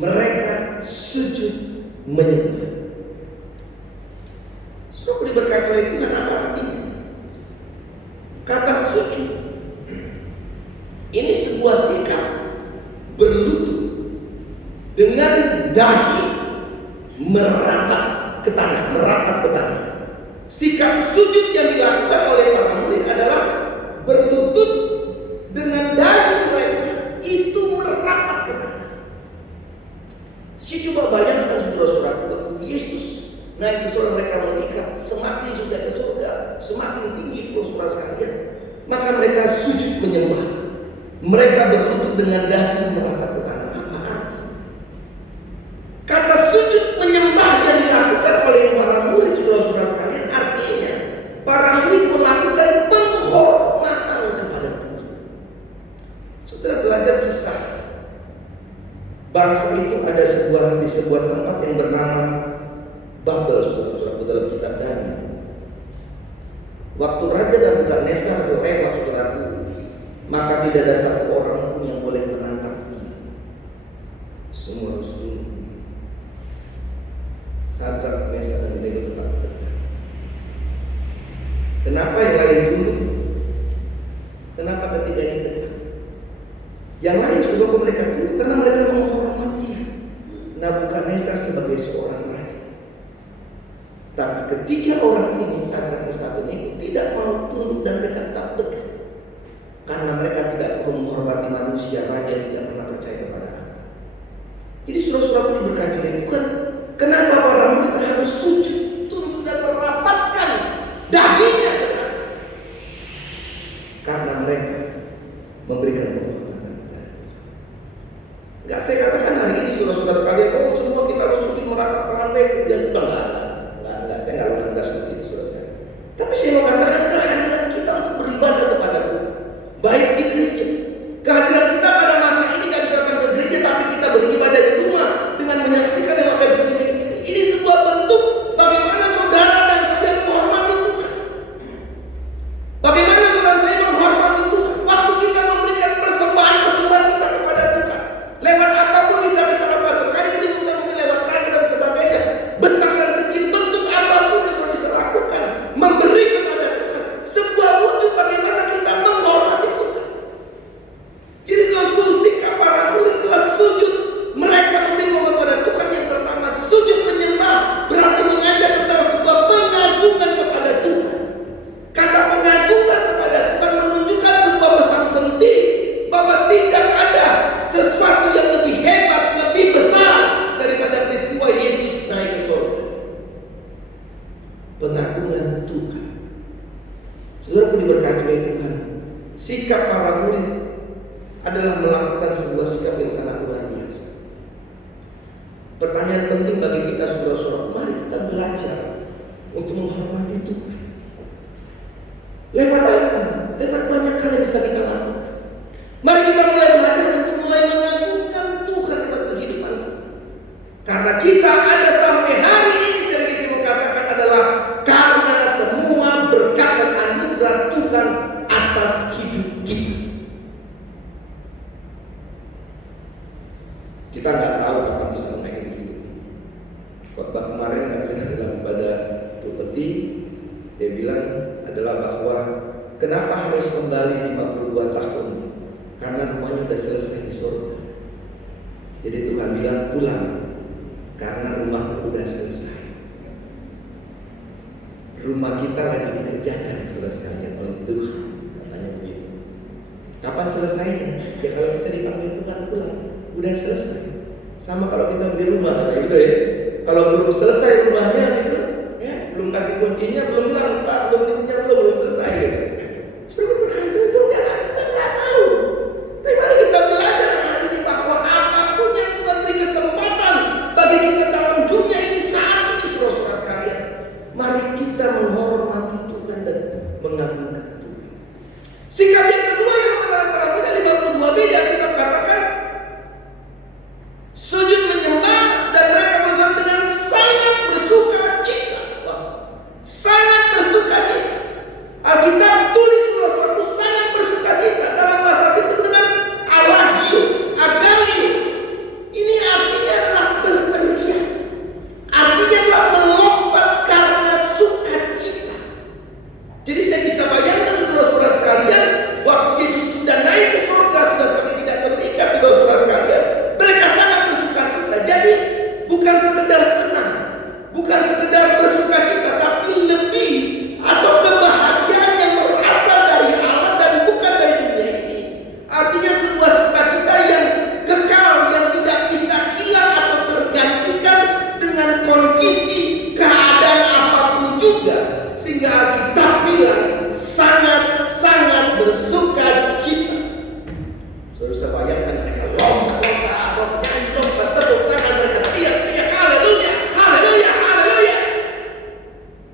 mereka sujud menyembah. Suruh diberkati oleh Tuhan. Apa artinya kata sujud? Ini sebuah sikap berlutut dengan dahi meratap ke tanah, Sikap sujud yang dilakukan oleh para murid adalah berlutut dengan dahi mereka itu meratap ke tanah. Saya coba bayangkan, saudara-saudara, waktu Yesus naik ke surga, mereka mengikat. Semakin Yesus naik ke surga, semakin tinggi, saudara sekalian, maka mereka sujud menyembah. Mereka berlutut dengan dahi meratap ke tanah. Apa arti kata sujud menyembah yang dilakukan oleh para murid, saudara-saudara sekalian? Artinya para murid melakukan penghormatan kepada Tuhan. Saudara belajar kisah bangsa itu ada di sebuah tempat yang bernama Babel, saudara-saudara, dalam kitab Daniel. Waktu Raja Nebukadnezar lewat, saudaraku, maka tidak ada satu orang pun yang boleh menantang dia. Semua harus tunduk. Sadrak, Mesak, dan Abednego tetap tegak. Kenapa yang lain tunduk? Kenapa ketiganya tegak? Yang lain juga mereka tunduk karena mereka menghormati Nebukadnezar sebagai seorang raja. Tapi ketiga orang ini, Sadrak, Mesak, dan Abednego, tidak mau tunduk dan mereka tetap tegak. Karena mereka tidak perlu menghormati manusia, raja tidak pernah percaya kepada Allah. Jadi saudara-saudara diberkati oleh Tuhan. Kenapa para murid harus sujud, tunduk dan merapatkan dahinya ke tanah? memberikan penghormatan kepada Tuhan. Enggak saya katakan hari ini saudara-saudara sekalian, oh semua kita harus sujud meratap ke lantai, ya Tuhan enggak, saya enggak lakukan seperti itu saudara sekalian. Tapi saya mau katakan kehadiran kita untuk beribadah kepada Tuhan, baik di gereja. Kehadiran kita pada masa ini nggak bisa datang ke gereja, tapi kita beribadah di rumah dengan menyaksikan yang apa yang ini sebuah bentuk bagaimana saudara dan saya menghormati Tuhan. Bagaimana saudara saya menghormati Tuhan waktu kita memberikan persembahan kita kepada Tuhan. Lewat apapun bisa kita lakukan. Terkadang ini bukan mungkin lewat radio dan sebagainya. Besar dan kecil bentuk apapun yang sudah bisa lakukan, memberi kepada Tuhan sebuah wujud bagaimana kita menghormati Tuhan. Jadi saudara, sikap para murid adalah sujud. Mereka membingung kepada Tuhan. Yang pertama, sujud menyembah berarti mengajak tentang sebuah pengagungan kepada Tuhan. Kata pengagungan kepada Tuhan menunjukkan sebuah pesan penting bahwa tidak ada sesuatu yang lebih hebat, lebih besar daripada peristiwa Yesus naik ke surga. Pengagungan Tuhan. Saudara pun diberkati oleh Tuhan. Sikap para murid adalah melakukan sebuah sikap yang sangat luar biasa. Pertanyaan penting bagi kita saudara-saudara, mari kita belajar untuk menghormati Tuhan. Lewat apa? Lewat banyak hal yang bisa kita lakukan. Mari kita mulai belajar untuk mulai mengagungkan Tuhan dalam kehidupan kita. Karena kita ada sampai hari ini, saya mau katakan adalah karena semua berkat dan anugerah Tuhan atas hidup kita. Kita nggak tahu kapan bisa mengakhiri hidup ini. Khotbah kemarin kami dengar dalam pada Tupeti, dia bilang adalah bahwa kenapa harus kembali 52 tahun? Karena rumahnya sudah selesai di surga. Jadi Tuhan bilang pulang karena rumahmu sudah selesai. Rumah kita lagi dikerjakan saudara sekalian oleh Tuhan, katanya begitu. Kapan selesainya? Ya kalau kita dipanggil Tuhan pulang, udah selesai. Sama kalau kita beli rumah, katanya gitu ya. Kalau belum selesai rumahnya gitu, ya belum kasih kuncinya, belum bilang Pak, belum dipinjam, belum selesai gitu. Sudah berkali itu kita nggak tahu. Tapi mari kita belajar hari ini bahwa apapun yang Tuhan beri kesempatan bagi kita dalam dunia ini saat ini, saudara-saudara sekalian, mari kita menghormati Tuhan dan mengagungkan Tuhan. Sikap yang kedua yang adalah para murid 52b yang kita katakan sujud menyembah dan mereka bersama dengan sangat bersuka cita. Sangat bersuka cita. Alkitab tulis surat-surat sangat bersuka cita dalam bahasa itu dengan alagio, agalio. Ini artinya adalah berteriak. Artinya adalah melompat karena sukacita. Jadi saya bisa bayangkan saudara-saudara sekalian, waktu Yesus sudah naik ke surga, sudah sampai tidak terikat saudara-saudara sekalian, mereka sangat bersuka cita. Jadi bukan sekedar senang, bukan sekedar bersuka cita, tapi lebih atau kebahagiaan yang berasal dari Allah dan bukan dari dunia ini. Artinya sebuah sukacita yang kekal, yang tidak bisa hilang atau tergantikan dengan kondisi keadaan apapun juga. Sehingga Alkitab bilang sangat-sangat bersuka cita. Saudara bisa bayangkan mereka lompat, nyanyi, lompat, tepuk tangan, mereka teriak, haleluya, haleluya, haleluya.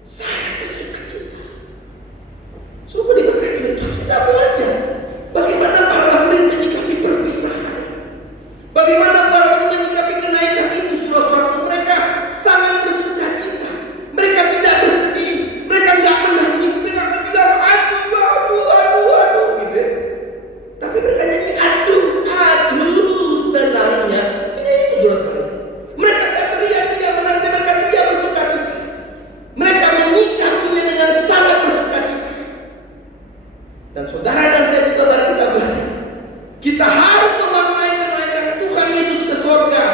Sangat bersuka cita. Sungguh diberkati oleh Tuhan. Kita belajar bagaimana para murid menyikapi perpisahan. Bagaimana para murid menyikapi kenaikan itu, saudara-saudara. Mereka sangat bersuka cita. Mereka tidak bersedih. Mereka tidak menangis. Mereka akan bilang aduh gitu ya. Tapi mereka nyanyi aduh senangnya. Ini itu saudara sekalian. Mereka tidak teriak-teriak menangis. Mereka teriak bersuka cita. Mereka menyikapinya dengan sangat bersuka cita. Dan saudara dan saya juga mari kita belajar. Kita harus memaknai kenaikan Tuhan Yesus ke surga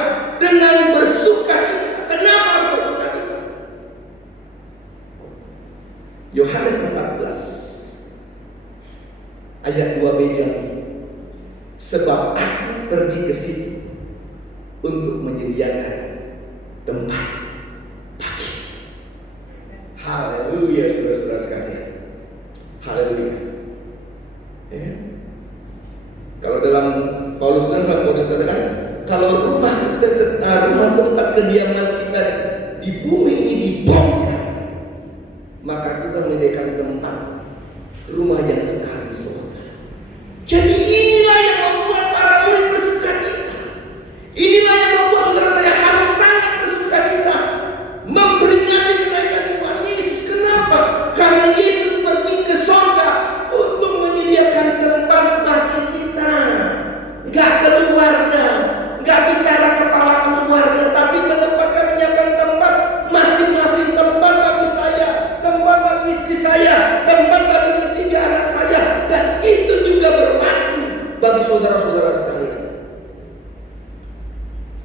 dengan bersuka cita. Kenapa harus bersuka cita? Yohanes 14 ayat 2b bilang, sebab aku pergi ke situ untuk menyediakan tempat bagi. Haleluya saudara-saudara sekalian. Haleluya. Ya. Kalau dalam Paulus katakan, kalau rumah tempat kediaman kita di bumi ini dibongkar, maka Tuhan menyediakan tempat rumah yang kekal di surga. Jadi inilah yang membuat para murid bersukacita. Inilah yang membuat saudara saya harus sangat bersukacita memperingati kenaikan Tuhan Yesus. Kenapa? Karena Yesus pergi ke surga untuk menyediakan tempat bagi kita. Gak keluarga, gak bicara kepala keluarga, tapi menempatkan menyiapkan tempat masing-masing, tempat bagi saya, tempat bagi istri saya, tempat bagi ketiga anak saya, dan itu juga berlaku bagi saudara-saudara sekalian.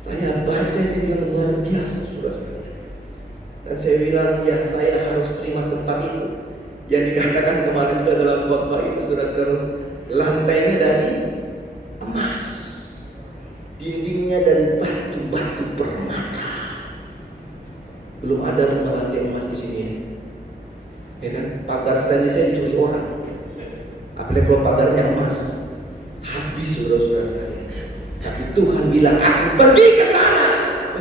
Saya baca, saya bilang luar biasa saudara sekalian, dan saya bilang ya saya harus terima tempat itu yang dikatakan kemarin dalam khotbah itu, saudara-saudara. Lantainya dari emas, dindingnya dari batu-batu permata. Belum ada rumah lantai emas di sini, ya kan? Pagar stand saya dicuri orang, apalagi kalau pagarnya emas, habis saudara-saudara sekalian. Tapi Tuhan bilang, aku pergi ke sana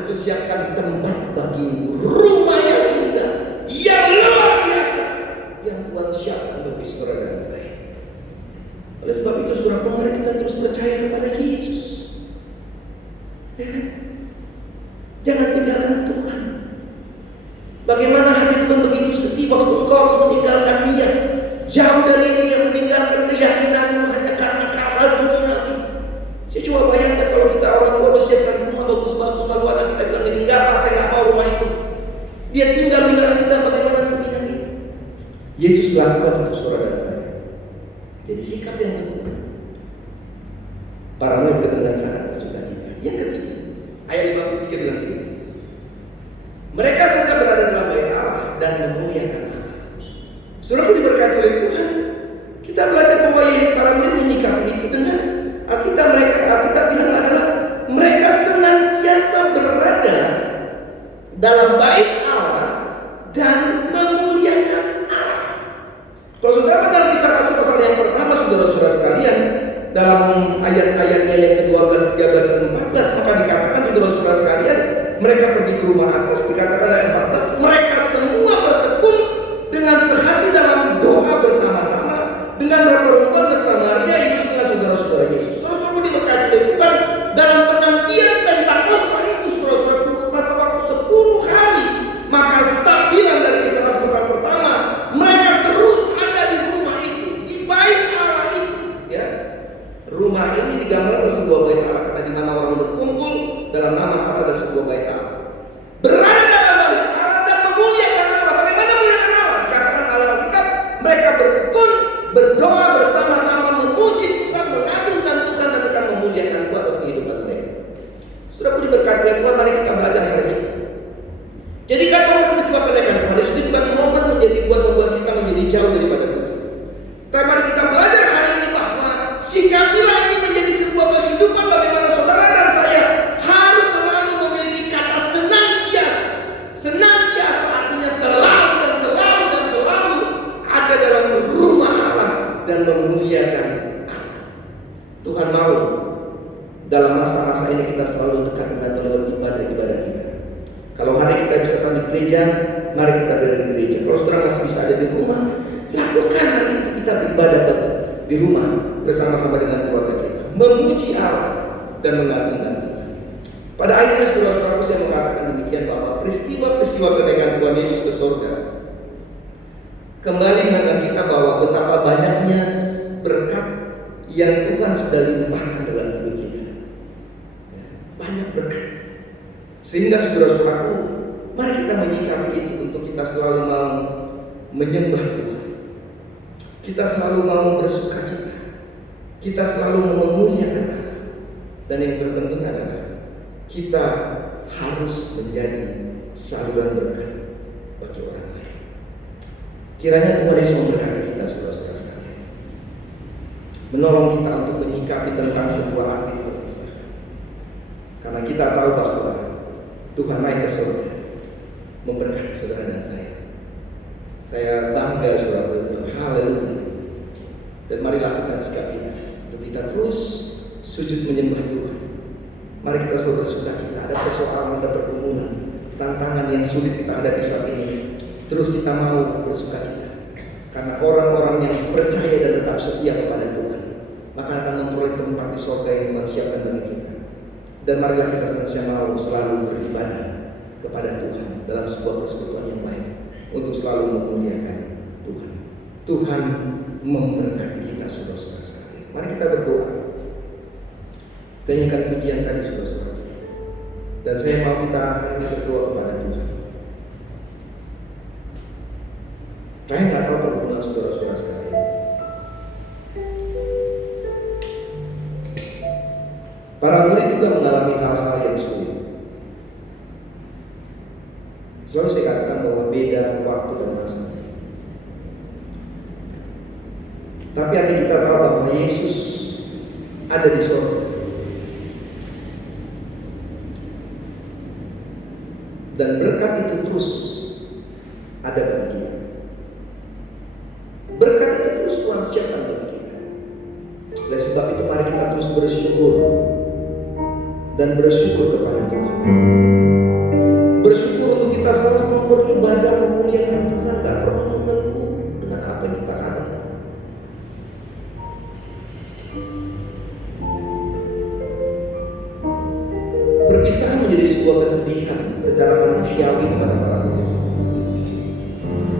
untuk siapkan tempat bagimu, rumah yang indah, yang luar biasa, yang Tuhan siapkan bagi saudara dan saya. Oleh sebab itu, saudara, mari kita terus percaya kepada Yesus. Ya kan? Jangan tinggalkan Tuhan. Bagaimana hati Tuhan begitu sedih waktu engkau harus meninggalkan Dia, jauh dari Dia, meninggalkan keyakinanmu hanya karena hal duniawi. Saya coba bayangkan kalau kita orang tua harus siapkan rumah bagus-bagus, lalu anak kita bilang ini enggak, saya nggak mau rumah itu. Dia tinggal meninggalkan kita, bagaimana sedihnya kita. Yesus lakukan untuk saudara dan saya. Jadi sikap yang benar. Para murid dengan sangat bersukacita. Yang ketiga, ayat 53 bilang ini, mereka saja berada dalam bait Allah dan memuliakan Allah. Saudara diberkati oleh Tuhan. Kita belajar bahwa Yesus para murid menyikapi itu dengan Alkitab bilang adalah mereka senantiasa berada dalam bait Allah dan memuliakan Allah. Kalau saudara baca kisah pasal yang pertama, saudara-saudara sekalian, dalam ayat-ayatnya yang ke-12, 13 dan 14, maka dikatakan saudara-saudara sekalian, mereka pergi ke rumah atas, dikatakan ayat 14, mereka semua bertekun dengan sehati dalam doa bersama-sama dengan perempuan serta Maria itu dengan saudara-saudara Yesus. Saudara-saudara diberkati oleh Tuhan, dalam penantian Pentakosta itu, saudara-saudara, masa waktu 10 hari, maka kita bilang dari kisah pasal pertama, mereka terus ada di rumah itu, di bait Allah itu, ya. Rumah ini digambarkan sebuah bait Allah, karena di mana orang berkumpul dalam nama Allah ada sebuah bait Allah. Berada dalam bait Allah dan memuliakan Allah. Bagaimana memuliakan Allah? Dikatakan dalam kitab, mereka bertekun, berdoa bersama-sama, memuji Tuhan, mengagungkan Tuhan, dan akan memuliakan Tuhan atas kehidupan mereka. Sudah pun diberkati oleh Tuhan, mari kita belajar hari ini. Jadikan momen bersama pendekan Tuhan. Itu bukan momen membuat kita menjadi jauh daripada Tuhan. Tapi mari kita belajar hari ini bahwa sikapilah ini menjadi sebuah kehidupan bagaimana saudara dan saya harus selalu memiliki kata senantiasa. Senantiasa artinya selalu dan selalu dan selalu ada dalam rumah Allah dan memuliakan Allah. Tuhan mau dalam masa-masa ini kita selalu dekat dengan melalui ibadah-ibadah kita. Kalau hari kita bisa di gereja, mari kita berada di gereja. Kalau saudara masih bisa ada di rumah, lakukan hari itu kita beribadah di rumah bersama-sama dengan keluarga kita, memuji Allah dan mengagungkan Tuhan. Pada akhirnya saudara-saudaraku, saya mengatakan demikian bahwa peristiwa-peristiwa kenaikan Tuhan Yesus ke surga kembali mengingatkan kita bahwa betapa banyaknya berkat yang Tuhan sudah limpahkan dalam hidup kita. Banyak berkat. Sehingga saudara-saudaraku, mari kita menyikapi itu untuk kita selalu mau menyembah Tuhan. Kita selalu mau bersukacita. Kita selalu mau memuliakan Allah. Dan yang terpenting adalah kita harus menjadi saluran berkat bagi orang lain. Kiranya Tuhan Yesus memberkati kita, saudara-saudara sekalian, menolong kita untuk menyikapi tentang sebuah arti perpisahan. Karena kita tahu bahwa Tuhan naik ke surga memberkati saudara dan saya. Saya bangga saudara, haleluya. Dan mari lakukan sikap kita untuk kita terus sujud menyembah Tuhan. Mari kita selalu bersuka cita. Ada persoalan, ada pergumulan, tantangan yang sulit kita hadapi saat ini. Terus kita mau bersuka cita. Karena orang-orang yang percaya dan tetap setia kepada Tuhan, maka akan memperoleh tempat di surga yang Tuhan siapkan bagi kita. Dan marilah kita senantiasa mau selalu beribadah kepada Tuhan dalam sebuah persekutuan yang baik, untuk selalu memuliakan Tuhan. Tuhan memberkati kita, saudara-saudara sekalian. Mari kita berdoa. Tanyakan pujian tadi, saudara-saudara. Dan saya mau kita hari ini berdoa kepada Tuhan. Saya nggak tahu pergumulan saudara-saudara sekalian. Para murid juga mengalami hal-hal yang sulit. Selalu saya katakan bahwa beda waktu dan masa. Tapi andai kita tahu bahwa Yesus ada di surga, dan berkat itu terus ada bagi kita. Berkat itu terus Tuhan siapkan bagi kita. Oleh sebab itu mari kita terus bersyukur dan bersyukur kepada Tuhan. Bersyukur untuk kita selalu mau beribadah, memuliakan Tuhan, tak perlu mengeluh dengan apa yang kita hadapi. Perpisahan menjadi sebuah kesedihan secara manusiawi kepada para murid.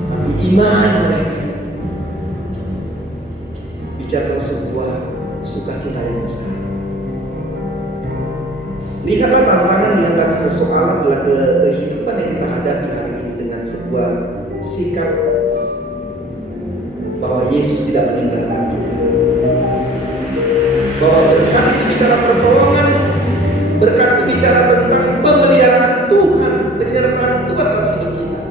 Tapi iman mereka bicara sebuah sukacita yang besar. Lihatlah tantangan, lihatlah persoalan dalam kehidupan yang kita hadapi hari ini dengan sebuah sikap bahwa Yesus tidak meninggalkan kita. Bahwa berkat itu bicara pertolongan, berkat itu bicara tentang pemeliharaan Tuhan, penyertaan Tuhan atas hidup kita.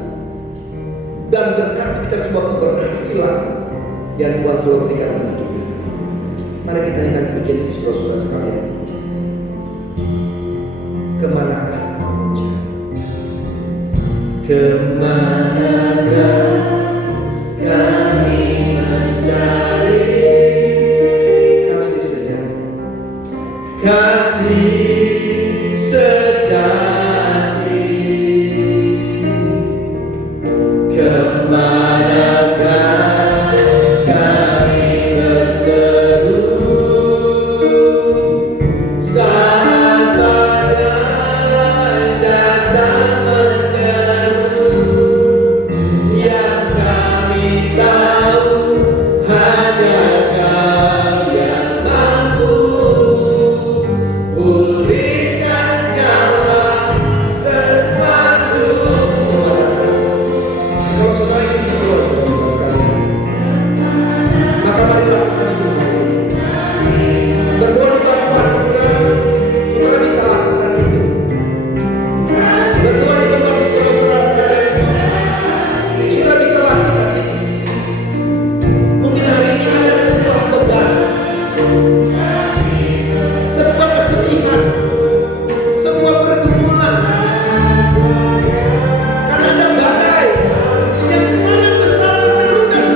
Dan berkat itu bicara sebuah keberhasilan yang Tuhan selalu berikan bagi kita. Mari kita nyanyikan pujian ini, saudara-saudara sekalian. Kemanakah kamu jauh? Kemanakah kami mencari kasih sejati?